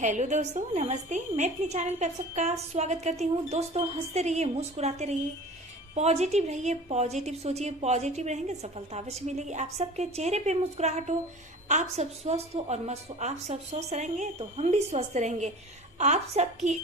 Hello दोस्तों, नमस्ते। मैं अपने चैनल पे आप सबका स्वागत करती हूँ। दोस्तों, हंसते रहिए, मुस्कुराते रहिए, पॉजिटिव रहिए, पॉजिटिव सोचिए। पॉजिटिव रहेंगे, सफलता अवश्य मिलेगी। आप सबके चेहरे पे मुस्कुराहट हो, आप सब स्वस्थ हो और मस्त हो। आप सब स्वस्थ रहेंगे तो हम भी स्वस्थ रहेंगे। आप सबकी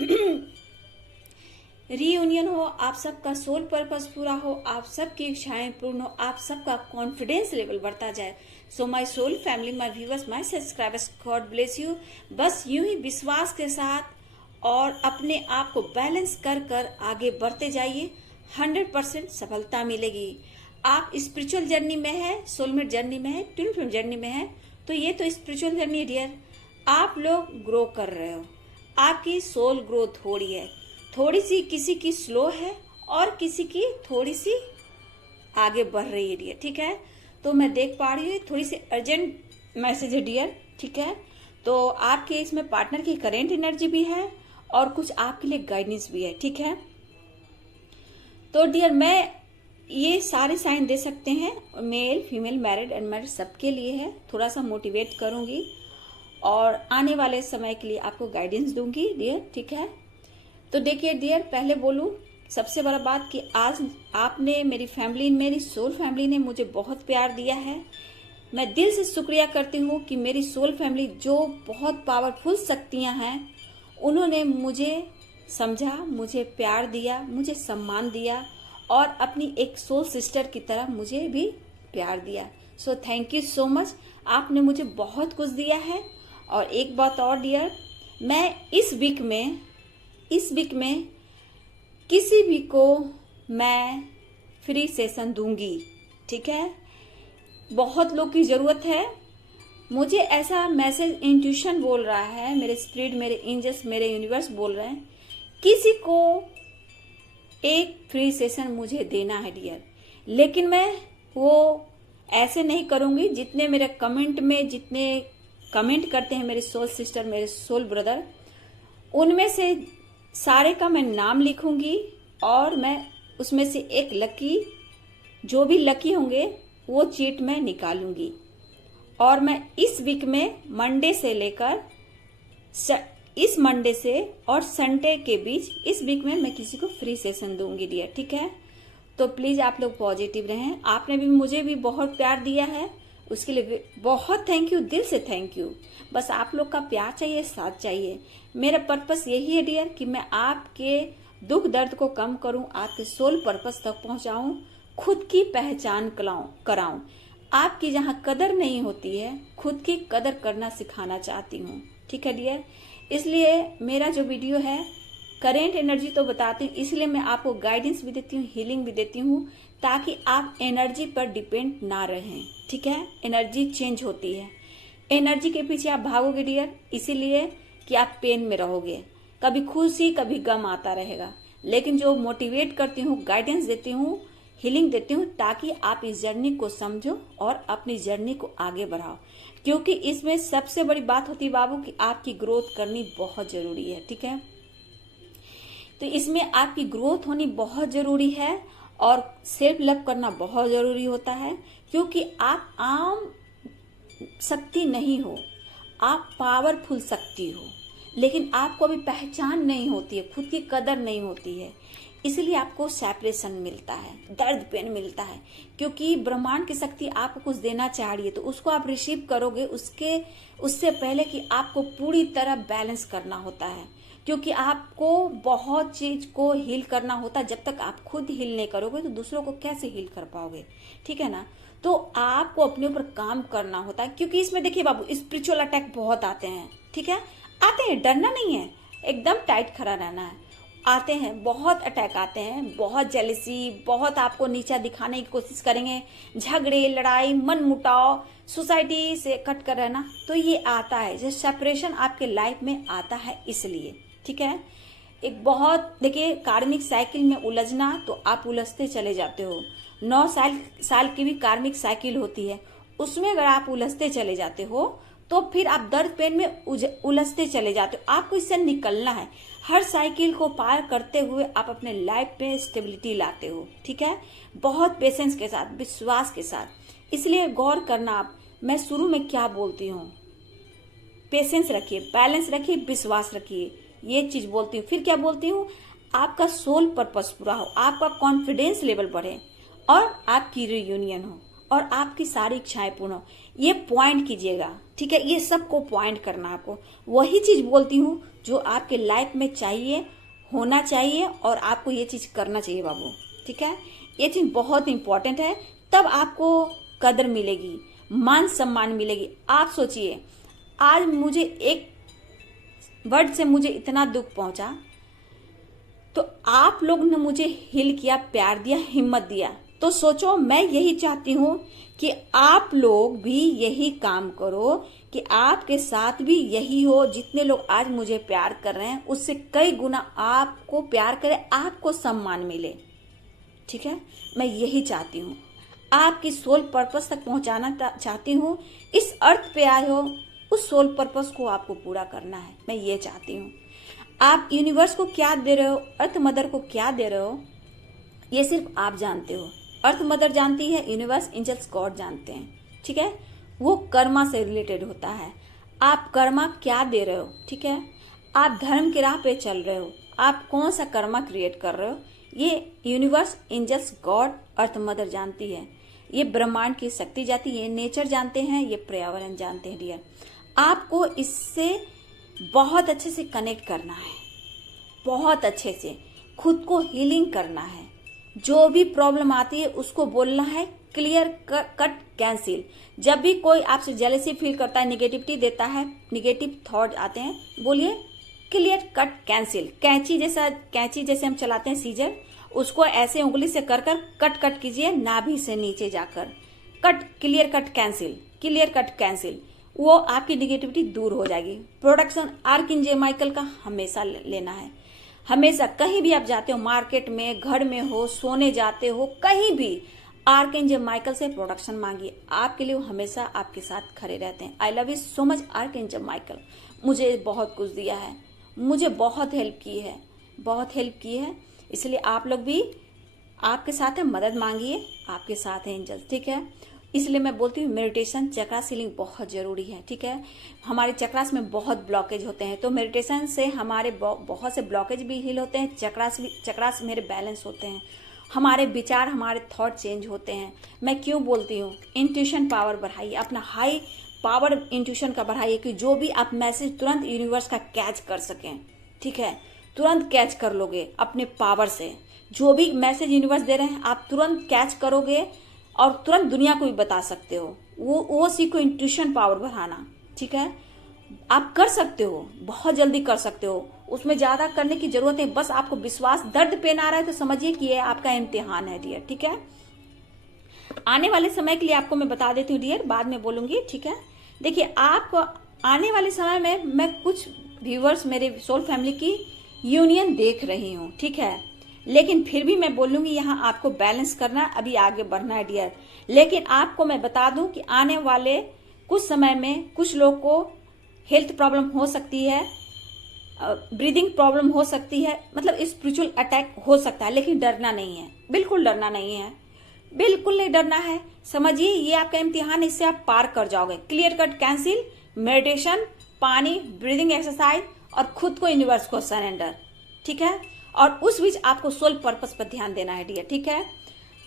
रीयूनियन हो, आप सबका सोल पर्पस पूरा हो, आप सबकी इच्छाएं पूर्ण हो, आप सबका कॉन्फिडेंस लेवल बढ़ता जाए। So my soul family, my viewers, my subscribers, God bless you. बस यूं ही विश्वास के साथ और अपने आप को बैलेंस कर कर आगे बढ़ते जाइए। 100% सफलता मिलेगी। आप स्पिरिचुअल जर्नी में है, सोलमेट जर्नी में है, ट्विन फ्लेम जर्नी में है, तो ये तो स्पिरिचुअल जर्नी है डियर। आप लोग ग्रो कर रहे हो, आपकी सोल ग्रोथ हो रही है। थोड़ी सी किसी की स्लो है और किसी की थोड़ी सी आगे बढ़ रही है डियर, ठीक है। तो मैं देख पा रही हूँ थोड़ी सी अर्जेंट मैसेज है डियर, ठीक है। तो आपके इसमें पार्टनर की करेंट एनर्जी भी है और कुछ आपके लिए गाइडेंस भी है, ठीक है। तो डियर, मैं ये सारे साइन दे सकते हैं, मेल फीमेल मैरिड अनमैरिड सबके लिए है। थोड़ा सा मोटिवेट करूंगी और आने वाले समय के लिए आपको गाइडेंस दूंगी डियर, ठीक है। तो देखिए डियर, पहले बोलूं सबसे बड़ा बात कि आज आपने मेरी फैमिली, मेरी सोल फैमिली ने मुझे बहुत प्यार दिया है। मैं दिल से शुक्रिया करती हूँ कि मेरी सोल फैमिली जो बहुत पावरफुल शक्तियाँ हैं, उन्होंने मुझे समझा, मुझे प्यार दिया, मुझे सम्मान दिया और अपनी एक सोल सिस्टर की तरह मुझे भी प्यार दिया। So thank you so much. आपने मुझे बहुत कुछ दिया है। और एक बात और डियर, मैं इस वीक में किसी भी को मैं फ्री सेशन दूंगी, ठीक है। बहुत लोग की जरूरत है, मुझे ऐसा मैसेज इंट्यूशन बोल रहा है, मेरे स्पिरिट, मेरे एंजल्स, मेरे यूनिवर्स बोल रहे हैं किसी को एक फ्री सेशन मुझे देना है डियर। लेकिन मैं वो ऐसे नहीं करूंगी। जितने मेरे कमेंट में जितने कमेंट करते हैं मेरे सोल सिस्टर, मेरे सोल ब्रदर, उनमें से सारे का मैं नाम लिखूंगी और मैं उसमें से एक लकी, जो भी लकी होंगे वो चीट मैं निकालूंगी। और मैं इस वीक में मंडे से लेकर इस मंडे से और संडे के बीच इस वीक में मैं किसी को फ्री सेशन दूंगी डियर, ठीक है। तो प्लीज आप लोग पॉजिटिव रहें। आपने भी मुझे भी बहुत प्यार दिया है, उसके लिए बहुत थैंक यू, दिल से थैंक यू। बस आप लोग का प्यार चाहिए, साथ चाहिए। मेरा पर्पस यही है डियर कि मैं आपके दुख दर्द को कम करूं, आपके सोल पर्पस तक पहुंचाऊं, खुद की पहचान कराऊं। आपकी जहां कदर नहीं होती है, खुद की कदर करना सिखाना चाहती हूँ, ठीक है डियर। इसलिए मेरा जो वीडियो है करेंट एनर्जी तो बताती हूँ, इसलिए मैं आपको गाइडेंस भी देती हूँ, हीलिंग भी देती हूँ, ताकि आप एनर्जी पर डिपेंड ना रहें, ठीक है। एनर्जी चेंज होती है, एनर्जी के पीछे आप भागोगे डियर, इसीलिए कि आप पेन में रहोगे। कभी खुशी कभी गम आता रहेगा। लेकिन जो मोटिवेट करती हूँ, गाइडेंस देती हूँ, हीलिंग देती हूँ, ताकि आप इस जर्नी को समझो और अपनी जर्नी को आगे बढ़ाओ। क्योंकि इसमें सबसे बड़ी बात होती है बाबू कि आपकी ग्रोथ करनी बहुत जरूरी है, ठीक है। तो इसमें आपकी ग्रोथ होनी बहुत जरूरी है और सेल्फ लव करना बहुत जरूरी होता है। क्योंकि आप आम शक्ति नहीं हो, आप पावरफुल शक्ति हो, लेकिन आपको अभी पहचान नहीं होती है, खुद की कदर नहीं होती है। इसलिए आपको सेपरेशन मिलता है, दर्द पेन मिलता है। क्योंकि ब्रह्मांड की शक्ति आपको कुछ देना चाह रही है, तो उसको आप रिसीव करोगे उससे पहले कि आपको पूरी तरह बैलेंस करना होता है। क्योंकि आपको बहुत चीज को हील करना होता है। जब तक आप खुद हील नहीं करोगे तो दूसरों को कैसे हील कर पाओगे, ठीक है ना। तो आपको अपने ऊपर काम करना होता है। क्योंकि इसमें देखिए बाबू, स्पिरिचुअल अटैक बहुत आते हैं, ठीक है। आते हैं, डरना नहीं है, एकदम टाइट खड़ा रहना है। आते हैं, बहुत अटैक आते हैं, बहुत जेलसी, बहुत आपको नीचा दिखाने की कोशिश करेंगे, झगड़े, लड़ाई, मन मुटाव, सोसाइटी से कट कर रहना, तो ये आता है। जो सेपरेशन आपके लाइफ में आता है इसलिए, ठीक है। एक बहुत देखिए, कार्मिक साइकिल में उलझना, तो आप उलझते चले जाते हो। 9 साल की भी कार्मिक साइकिल होती है, उसमें अगर आप उलझते चले जाते हो तो फिर आप दर्द पेन में उलझते चले जाते हो। आपको इससे निकलना है। हर साइकिल को पार करते हुए आप अपने लाइफ में स्टेबिलिटी लाते हो, ठीक है। बहुत पेशेंस के साथ, विश्वास के साथ। इसलिए गौर करना आप, मैं शुरू में क्या बोलती हूँ। पेशेंस रखिए, बैलेंस रखिए, विश्वास रखिए, ये चीज बोलती हूँ। फिर क्या बोलती हूँ, आपका सोल पर्पस पूरा हो, आपका कॉन्फिडेंस लेवल बढ़े और आपकी रियूनियन हो और आपकी सारी इच्छाएं पूर्ण हो। ये पॉइंट कीजिएगा, ठीक है, ये सबको पॉइंट करना आपको। वही चीज बोलती हूँ जो आपके लाइफ में चाहिए, होना चाहिए और आपको ये चीज करना चाहिए बाबू, ठीक है। ये चीज बहुत इंपॉर्टेंट है, तब आपको कदर मिलेगी, मान सम्मान मिलेगी। आप सोचिए, आज मुझे एक वर्ड से मुझे इतना दुख पहुंचा, तो आप लोग ने मुझे हिल किया, प्यार दिया, हिम्मत दिया। तो सोचो, मैं यही चाहती हूं कि आप लोग भी यही काम करो, कि आपके साथ भी यही हो। जितने लोग आज मुझे प्यार कर रहे हैं उससे कई गुना आपको प्यार करें, आपको सम्मान मिले, ठीक है। मैं यही चाहती हूँ, आपकी सोल पर्पस तक पहुंचाना चाहती हूँ। इस अर्थ पे आए हो, उस सोल पर्पस को आपको पूरा करना है, मैं ये चाहती हूँ। आप यूनिवर्स को क्या दे रहे हो, अर्थ मदर को क्या दे रहे हो, ये सिर्फ आप जानते हो। अर्थ मदर जानती है, यूनिवर्स, एंजल्स, गॉड जानते हैं, ठीक है। वो कर्मा से रिलेटेड होता है। आप कर्मा क्या दे रहे हो, ठीक है। आप धर्म की राह पे चल रहे हो, आप कौन सा कर्मा क्रिएट कर रहे हो, ये यूनिवर्स, एंजल्स, गॉड, अर्थ मदर जानती है। ये ब्रह्मांड की शक्ति जानती है, ये नेचर जानते हैं, ये पर्यावरण जानते हैं डियर। आपको इससे बहुत अच्छे से कनेक्ट करना है, बहुत अच्छे से खुद को हीलिंग करना है। जो भी प्रॉब्लम आती है उसको बोलना है क्लियर कट कैंसिल। जब भी कोई आपसे जेलसी फील करता है, निगेटिविटी देता है, निगेटिव थॉट आते हैं, बोलिए क्लियर कट कैंसिल। कैंची जैसे हम चलाते हैं सीजर, उसको ऐसे उंगली से कर कट कीजिए, नाभि से नीचे जाकर cut, clear cut cancel, clear cut cancel. वो आपकी निगेटिविटी दूर हो जाएगी। प्रोडक्शन आर्कएंजल माइकल का हमेशा लेना है, हमेशा। कहीं भी आप जाते हो, मार्केट में, घर में हो, सोने जाते हो, कहीं भी आर्कएंजल माइकल से प्रोडक्शन मांगिए, आपके लिए वो हमेशा आपके साथ खड़े रहते हैं। आई love you so much archangel Michael, मुझे बहुत कुछ दिया है, मुझे बहुत हेल्प की है, बहुत हेल्प की है। इसलिए आप लोग भी आपके साथ है, मदद मांगिए, आपके साथ है एंजल, ठीक है। इसलिए मैं बोलती हूँ मेडिटेशन, चक्रा सीलिंग बहुत जरूरी है, ठीक है। हमारे चक्रास में बहुत ब्लॉकेज होते हैं, तो मेडिटेशन से हमारे बहुत से ब्लॉकेज भी हील होते हैं, चक्रास मेरे बैलेंस होते हैं, हमारे विचार, हमारे थॉट चेंज होते हैं। मैं क्यों बोलती हूँ, इंट्यूशन पावर बढ़ाइए, अपना हाई पावर इंट्यूशन का बढ़ाइए, कि जो भी आप मैसेज तुरंत यूनिवर्स का कैच कर सकें, ठीक है। तुरंत कैच कर लोगे अपने पावर से, जो भी मैसेज यूनिवर्स दे रहे हैं आप तुरंत कैच करोगे और तुरंत दुनिया को भी बता सकते हो। वो सीखो इंट्यूशन पावर बढ़ाना, ठीक है। आप कर सकते हो, बहुत जल्दी कर सकते हो, उसमें ज्यादा करने की जरूरत है, बस आपको विश्वास। दर्द पेन आ रहा है तो समझिए कि ये आपका इम्तिहान है डियर, ठीक है। आने वाले समय के लिए आपको मैं बता देती हूँ डियर, बाद में बोलूंगी, ठीक है। देखिए, आपको आने वाले समय में मैं कुछ व्यूवर्स, मेरे सोल फैमिली की यूनियन देख रही हूँ, ठीक है। लेकिन फिर भी मैं बोलूंगी, यहाँ आपको बैलेंस करना, अभी आगे बढ़ना है डियर। लेकिन आपको मैं बता दूं कि आने वाले कुछ समय में कुछ लोग को हेल्थ प्रॉब्लम हो सकती है, ब्रीदिंग प्रॉब्लम हो सकती है, मतलब स्पिरिचुअल अटैक हो सकता है। लेकिन डरना नहीं है, बिल्कुल डरना नहीं है, बिल्कुल नहीं डरना है। समझिए, ये आपका इम्तिहान, इससे आप पार कर जाओगे। क्लियर कट कैंसिल, मेडिटेशन, पानी, ब्रीदिंग एक्सरसाइज और खुद को यूनिवर्स को सरेंडर, ठीक है। और उस बीच आपको सोल पर्पस पर ध्यान देना है डियर, ठीक है।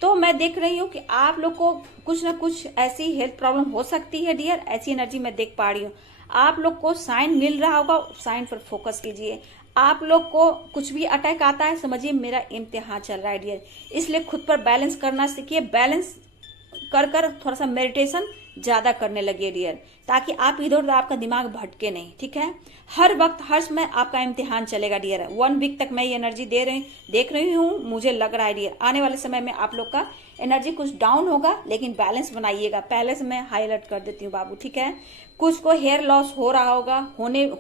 तो मैं देख रही हूँ कि आप लोग को कुछ ना कुछ ऐसी हेल्थ प्रॉब्लम हो सकती है डियर, ऐसी एनर्जी मैं देख पा रही हूँ। आप लोग को साइन मिल रहा होगा, साइन पर फोकस कीजिए। आप लोग को कुछ भी अटैक आता है, समझिए मेरा इम्तिहान चल रहा है डियर। इसलिए खुद पर बैलेंस करना सीखिए, बैलेंस कर थोड़ा सा मेडिटेशन ज्यादा करने लगे डियर, ताकि आप इधर उधर आपका दिमाग भटके नहीं, ठीक है। हर वक्त हर समय आपका इम्तिहान चलेगा डियर। 1 वीक तक मैं ये एनर्जी देख रही हूँ, मुझे लग रहा है डियर आने वाले समय में आप लोग का एनर्जी कुछ डाउन होगा, लेकिन बैलेंस बनाइएगा। पहले से मैं हाईलाइट कर देती हूँ बाबू, ठीक है। कुछ को हेयर लॉस हो रहा होगा,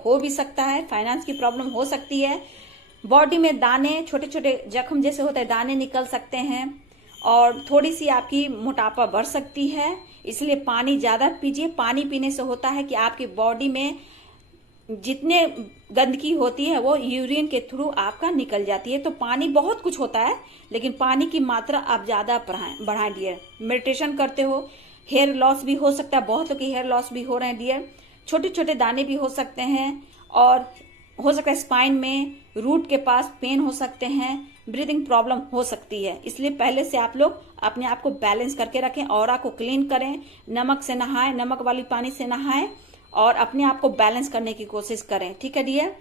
हो भी सकता है, फाइनेंस की प्रॉब्लम हो सकती है, बॉडी में दाने, छोटे छोटे जख्म जैसे होते हैं, दाने निकल सकते हैं, और थोड़ी सी आपकी मोटापा बढ़ सकती है। इसलिए पानी ज्यादा पीजिए। पानी पीने से होता है कि आपकी बॉडी में जितने गंदगी होती है वो यूरिन के थ्रू आपका निकल जाती है। तो पानी, बहुत कुछ होता है, लेकिन पानी की मात्रा आप ज्यादा बढ़ाएं डियर। मेडिटेशन करते हो, हेयर लॉस भी हो सकता है, बहुत लोग की हेयर लॉस भी हो रहे हैं डियर। छोटे छोटे दाने भी हो सकते हैं, और हो सकता है स्पाइन में रूट के पास पेन हो सकते हैं, ब्रीदिंग प्रॉब्लम हो सकती है। इसलिए पहले से आप लोग अपने आप को बैलेंस करके रखें, ऑरा को क्लीन करें, नमक से नहाएं, नमक वाली पानी से नहाएं और अपने आप को बैलेंस करने की कोशिश करें। ठीक है डियर।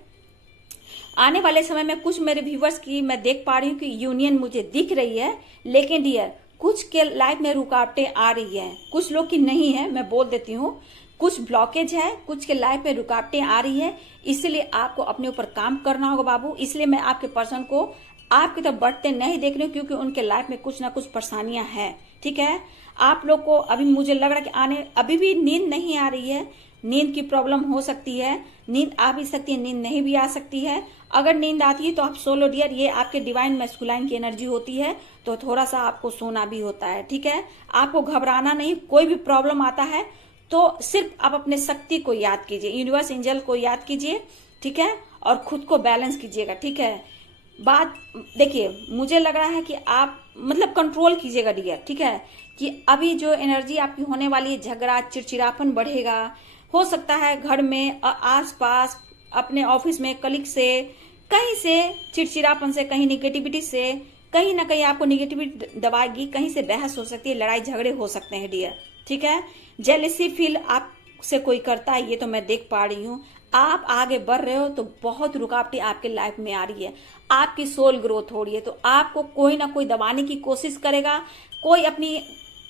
आने वाले समय में कुछ मेरे व्यूवर्स की मैं देख पा रही हूँ कि यूनियन मुझे दिख रही है, लेकिन डियर कुछ के लाइफ में रुकावटें आ रही है, कुछ लोग की नहीं है, मैं बोल देती हूँ। कुछ ब्लॉकेज है, कुछ के लाइफ में रुकावटें आ रही है, इसलिए आपको अपने ऊपर काम करना होगा बाबू। इसलिए मैं आपके पर्सन को आपकी तरफ बढ़ते नहीं देख रही हूँ, क्योंकि उनके लाइफ में कुछ ना कुछ परेशानियां हैं। ठीक है। आप लोग को अभी मुझे लग रहा है कि अभी भी नींद नहीं आ रही है, नींद की प्रॉब्लम हो सकती है, नींद आ भी सकती है, नींद नहीं भी आ सकती है। अगर नींद आती है तो आप सो लो डियर, ये आपके डिवाइन मैस्कुलाइन की एनर्जी होती है, तो थोड़ा सा आपको सोना भी होता है। ठीक है। आपको घबराना नहीं, कोई भी प्रॉब्लम आता है तो सिर्फ आप अपने शक्ति को याद कीजिए, यूनिवर्स एंजल को याद कीजिए। ठीक है। और खुद को बैलेंस कीजिएगा। ठीक है। बात देखिए, मुझे लग रहा है कि आप मतलब कंट्रोल कीजिएगा डियर। ठीक है। कि अभी जो एनर्जी आपकी होने वाली है, झगड़ा चिड़चिड़ापन बढ़ेगा, हो सकता है घर में आसपास अपने ऑफिस में कलीग से कहीं से चिड़चिड़ापन से, कहीं निगेटिविटी से, कहीं ना कहीं आपको निगेटिविटी दबाएगी, कहीं से बहस हो सकती है, लड़ाई झगड़े हो सकते हैं डियर। ठीक है। जेलसी फील आपसे कोई करता है, ये तो मैं देख पा रही हूँ। आप आगे बढ़ रहे हो तो बहुत रुकावटें आपके लाइफ में आ रही है, आपकी सोल ग्रोथ हो रही है, तो आपको कोई ना कोई दबाने की कोशिश करेगा, कोई अपनी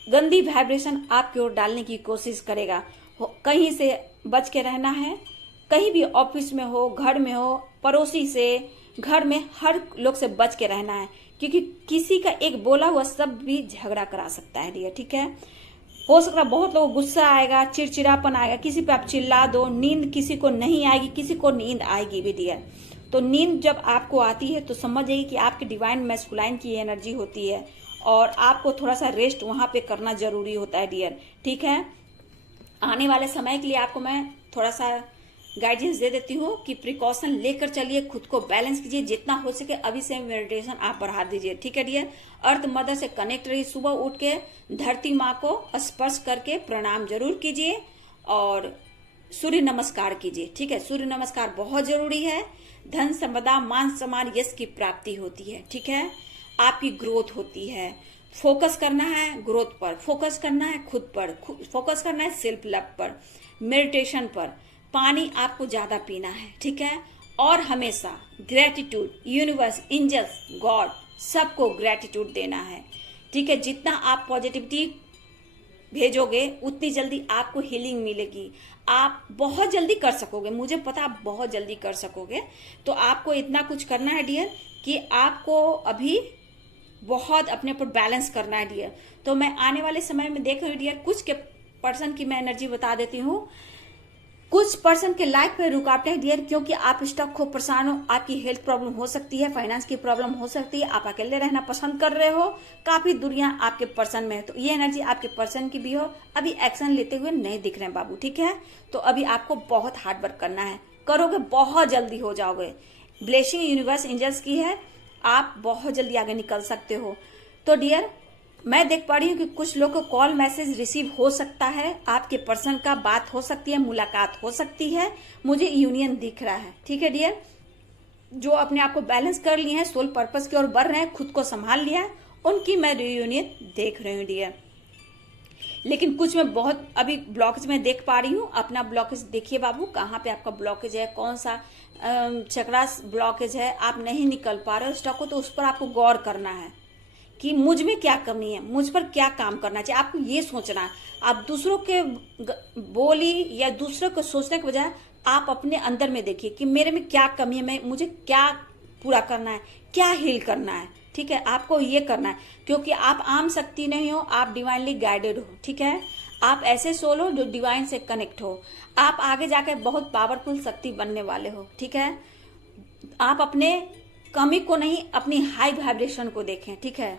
गंदी वाइब्रेशन आपकी ओर डालने की कोशिश करेगा। कहीं से बच के रहना है, कहीं भी ऑफिस में हो, घर में हो, पड़ोसी से, घर में हर लोग से बच के रहना है, क्योंकि किसी का एक बोला हुआ शब्द भी झगड़ा करा सकता है डियर। ठीक है। हो सकता है बहुत लोगों को गुस्सा आएगा, चिड़चिड़ापन आएगा, किसी पे आप चिल्ला दो, नींद किसी को नहीं आएगी, किसी को नींद आएगी भी डियर। तो नींद जब आपको आती है तो समझ जाइए कि आपकी डिवाइन मैस्कुलाइन की एनर्जी होती है, और आपको थोड़ा सा रेस्ट वहां पे करना जरूरी होता है डियर। ठीक है। आने वाले समय के लिए आपको मैं थोड़ा सा गाइडेंस दे देती हूँ कि प्रिकॉशन लेकर चलिए, खुद को बैलेंस कीजिए, जितना हो सके अभी से मेडिटेशन आप बढ़ा दीजिए। ठीक है डियर। अर्थ मदर से कनेक्ट रहिए, सुबह उठ के धरती माँ को स्पर्श करके प्रणाम जरूर कीजिए, और सूर्य नमस्कार कीजिए। ठीक है। सूर्य नमस्कार बहुत जरूरी है। धन संपदा मान सम्मान यश की प्राप्ति होती है। ठीक है। आपकी ग्रोथ होती है। फोकस करना है ग्रोथ पर, फोकस करना है खुद पर, फोकस करना है सेल्फ लव पर, मेडिटेशन पर, पानी आपको ज्यादा पीना है। ठीक है। और हमेशा ग्रेटिट्यूड, यूनिवर्स, एंजल्स, गॉड, सबको ग्रेटिट्यूड देना है। ठीक है। जितना आप पॉजिटिविटी भेजोगे उतनी जल्दी आपको हीलिंग मिलेगी, आप बहुत जल्दी कर सकोगे, मुझे पता आप बहुत जल्दी कर सकोगे। तो आपको इतना कुछ करना है डियर कि आपको अभी बहुत अपने ऊपर बैलेंस करना है डियर। तो मैं आने वाले समय में देख रही हूँ डियर, कुछ के पर्सन की मैं एनर्जी बता देती हूँ। कुछ पर्सन के लाइफ में रुकावटें हैं डियर, क्योंकि आप स्टक हो, परेशान हो, आपकी हेल्थ प्रॉब्लम हो सकती है, फाइनेंस की प्रॉब्लम हो सकती है, आप अकेले रहना पसंद कर रहे हो, काफी दुनिया आपके पर्सन में है, तो ये एनर्जी आपके पर्सन की भी हो, अभी एक्शन लेते हुए नहीं दिख रहे हैं बाबू। ठीक है। तो अभी आपको बहुत हार्ड वर्क करना है, करोगे बहुत जल्दी हो जाओगे। ब्लेसिंग यूनिवर्स एंजल्स की है, आप बहुत जल्दी आगे निकल सकते हो। तो डियर मैं देख पा रही हूँ कि कुछ लोग को कॉल मैसेज रिसीव हो सकता है, आपके पर्सन का बात हो सकती है, मुलाकात हो सकती है, मुझे यूनियन दिख रहा है। ठीक है डियर। जो अपने आप को बैलेंस कर लिए हैं, सोल पर्पस की ओर बढ़ रहे हैं, खुद को संभाल लिया है, उनकी मैं रियूनियन देख रही हूँ डियर। लेकिन कुछ मैं बहुत अभी ब्लॉकेज में देख पा रही हूँ। अपना ब्लॉकेज देखिए बाबू, कहाँ पे आपका ब्लॉकेज है, कौन सा चक्रा ब्लॉकेज है, आप नहीं निकल पा रहे हो स्टक हो, तो उस पर आपको गौर करना है कि मुझ में क्या कमी है, मुझ पर क्या काम करना चाहिए, आपको ये सोचना है। आप दूसरों के बोली या दूसरों को सोचने के बजाय आप अपने अंदर में देखिए कि मेरे में क्या कमी है, मैं मुझे क्या पूरा करना है, क्या हील करना है। ठीक है। आपको ये करना है, क्योंकि आप आम शक्ति नहीं हो, आप डिवाइनली गाइडेड हो। ठीक है। आप ऐसे सोल हो जो डिवाइन से कनेक्ट हो, आप आगे जाकर बहुत पावरफुल शक्ति बनने वाले हो। ठीक है। आप अपने कमी को नहीं, अपनी हाई वाइब्रेशन को देखें। ठीक है।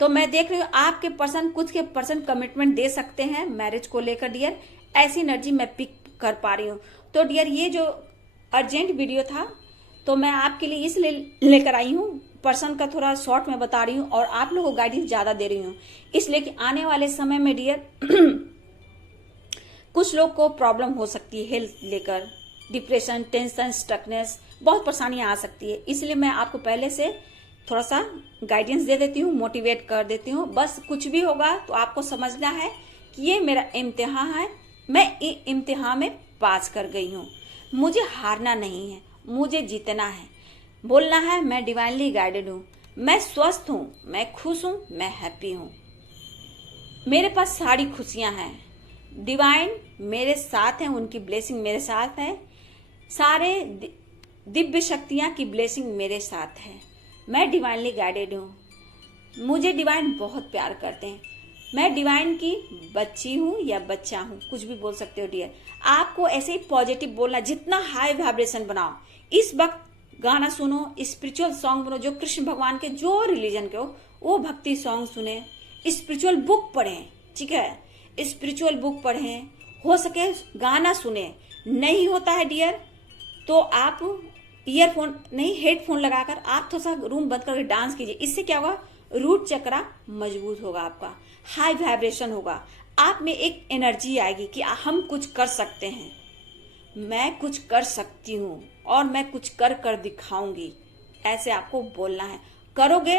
तो मैं देख रही हूँ आपके पर्सन, कुछ के पर्सन कमिटमेंट दे सकते हैं मैरिज को लेकर डियर, ऐसी एनर्जी मैं पिक कर पा रही हूँ। तो डियर ये जो अर्जेंट वीडियो था तो मैं आपके लिए इसलिए लेकर आई हूँ, पर्सन का थोड़ा शॉर्ट में बता रही हूँ और आप लोगों को गाइडेंस ज्यादा दे रही हूँ, इसलिए कि आने वाले समय में डियर कुछ लोग को प्रॉब्लम हो सकती है हेल्थ लेकर, डिप्रेशन, टेंशन, स्ट्रकनेस, बहुत परेशानियां आ सकती है। इसलिए मैं आपको पहले से थोड़ा सा गाइडेंस दे देती हूँ, मोटिवेट कर देती हूँ। बस कुछ भी होगा तो आपको समझना है कि ये मेरा इम्तिहान है, मैं इम्तिहान में पास कर गई हूँ। मुझे हारना नहीं है, मुझे जीतना है। बोलना है मैं डिवाइनली गाइडेड हूँ, मैं स्वस्थ हूँ, मैं खुश हूँ, मैं हैप्पी हूँ। मेरे पास सारी खुशियाँ हैं, डिवाइन मेरे साथ हैं, उनकी ब्लेसिंग मेरे साथ है, सारे दिव्य शक्तियाँ की ब्लेसिंग मेरे साथ है। मैं डिवाइनली गाइडेड हूँ, मुझे डिवाइन बहुत प्यार करते हैं। मैं डिवाइन की बच्ची हूँ या बच्चा हूँ, कुछ भी बोल सकते हो डियर। आपको ऐसे ही पॉजिटिव बोलना, जितना हाई वाइब्रेशन बनाओ। इस वक्त गाना सुनो, स्पिरिचुअल सॉन्ग सुनो, जो कृष्ण भगवान के जो रिलीजन के हो वो भक्ति सॉन्ग सुने, स्पिरिचुअल बुक पढ़ें, ठीक है, स्पिरिचुअल बुक पढ़ें, हो सके गाना सुने। नहीं होता है डियर तो आप ईयरफोन नहीं, हेडफोन लगाकर आप थोड़ा सा रूम बंद करके डांस कीजिए। इससे क्या होगा, रूट चक्रा मजबूत होगा, आपका हाई वाइब्रेशन होगा, आप में एक एनर्जी आएगी कि हम कुछ कर सकते हैं, मैं कुछ कर सकती हूँ और मैं कुछ कर कर दिखाऊंगी। ऐसे आपको बोलना है। करोगे,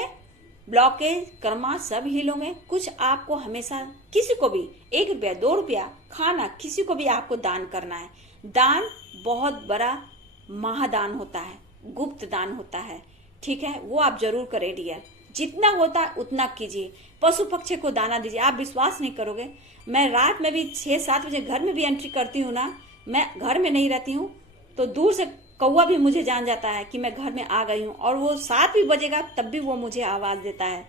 ब्लॉकेज, कर्मा सब हील होंगे। कुछ आपको हमेशा किसी को भी 1 रुपया 2 रुपया खाना, किसी को भी आपको दान करना है। दान बहुत बड़ा महादान होता है, गुप्त दान होता है, ठीक है, वो आप जरूर करें डियर। जितना होता है उतना कीजिए। पशु पक्षी को दाना दीजिए। आप विश्वास नहीं करोगे, मैं रात में भी 6-7 बजे घर में भी एंट्री करती हूँ ना, मैं घर में नहीं रहती हूँ तो दूर से कौवा भी मुझे जान जाता है कि मैं घर में आ गई हूँ, और वो 7 भी बजेगा तब भी वो मुझे आवाज देता है।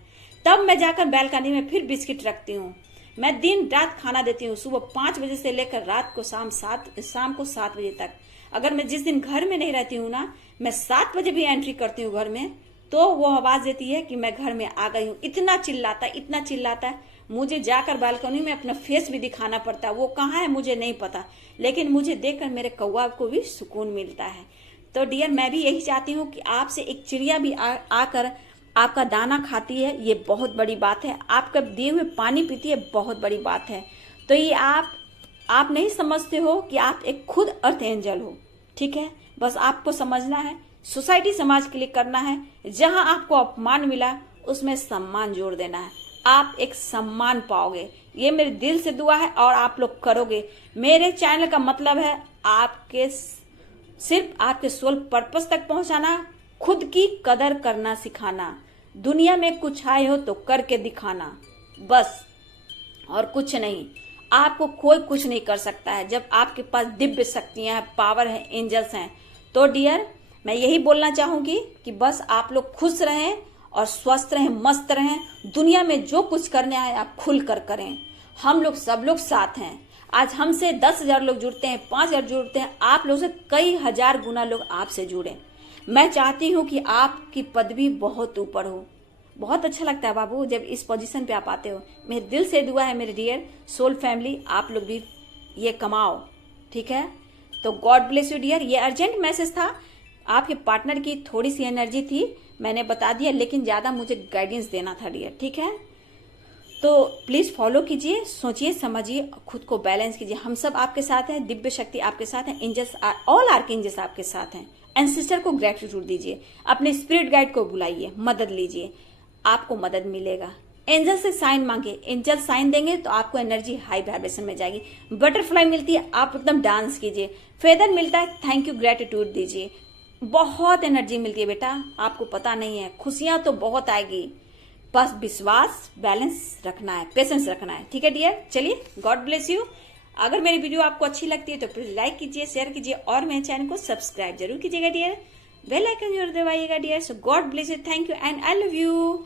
तब मैं जाकर बैल्कनी में फिर बिस्किट रखती हूँ। मैं दिन रात खाना देती हूँ, सुबह 5 बजे से लेकर रात को शाम को 7 बजे तक। अगर मैं जिस दिन घर में नहीं रहती हूँ ना, मैं 7 बजे भी एंट्री करती हूँ घर में, तो वो आवाज देती है कि मैं घर में आ गई हूँ। इतना चिल्लाता है, मुझे जाकर बालकनी में अपना फेस भी दिखाना पड़ता है। वो कहाँ है मुझे नहीं पता, लेकिन मुझे देखकर मेरे कौवा को भी सुकून मिलता है। तो डियर, मैं भी यही चाहती हूँ कि आपसे एक चिड़िया भी आकर आपका दाना खाती है, ये बहुत बड़ी बात है। आपका दिए हुए पानी पीती है, बहुत बड़ी बात है। तो ये आप नहीं समझते हो कि आप एक खुद अर्थ एंजल हो, ठीक है। बस आपको समझना है, सोसाइटी समाज के लिए करना है। जहां आपको अपमान मिला उसमें सम्मान जोड़ देना है, आप एक सम्मान पाओगे। ये मेरे दिल से दुआ है और आप लोग करोगे। मेरे चैनल का मतलब है आपके सिर्फ आपके सोल पर्पस तक पहुंचाना, खुद की कदर करना सिखाना, दुनिया में कुछ आए हो तो करके दिखाना, बस और कुछ नहीं। आपको कोई कुछ नहीं कर सकता है जब आपके पास दिव्य शक्तियां हैं, पावर है, एंजल्स हैं। तो डियर, मैं यही बोलना चाहूंगी कि बस आप लोग खुश रहें और स्वस्थ रहें, मस्त रहें। दुनिया में जो कुछ करने आए आप खुल कर करें। हम लोग सब लोग साथ हैं। आज हमसे 10,000 लोग जुड़ते हैं, 5,000 जुड़ते हैं, आप लोग से कई हजार गुना लोग आपसे जुड़े। मैं चाहती हूँ कि आपकी पदवी बहुत ऊपर हो। बहुत अच्छा लगता है बाबू जब इस पोजीशन पे आप आते हो। मेरे दिल से दुआ है मेरे डियर सोल फैमिली, आप लोग भी ये कमाओ, ठीक है। तो गॉड ब्लेस यू डियर। ये अर्जेंट मैसेज था, आपके पार्टनर की थोड़ी सी एनर्जी थी, मैंने बता दिया, लेकिन ज्यादा मुझे गाइडेंस देना था डियर, ठीक है। तो प्लीज फॉलो कीजिए, सोचिए, समझिए, खुद को बैलेंस कीजिए। हम सब आपके साथ हैं, दिव्य शक्ति आपके साथ है, एंजल्स, ऑल आर्कएंजल्स आपके साथ हैं। एंसेस्टर को ग्रेटिट्यूड दीजिए, अपने स्पिरिट गाइड को बुलाइए, मदद लीजिए, आपको मदद मिलेगा। एंजल से साइन मांगे, एंजल साइन देंगे तो आपको एनर्जी हाई वाइब्रेशन में जाएगी। बटरफ्लाई मिलती है, आप एकदम डांस कीजिए। फेदर मिलता है, थैंक यू, ग्रेटिट्यूड दीजिए। बहुत एनर्जी मिलती है बेटा, आपको पता नहीं है। खुशियां तो बहुत आएगी, बस विश्वास, बैलेंस रखना है, पेशेंस रखना है, ठीक है डियर। चलिए, गॉड ब्लेस यू। अगर मेरी वीडियो आपको अच्छी लगती है तो प्लीज लाइक कीजिए, शेयर कीजिए और मेरे चैनल को सब्सक्राइब जरूर कीजिएगा डियर। बेल आइकन जरूर दबाइएगा dear. So God bless you, thank you and I love you.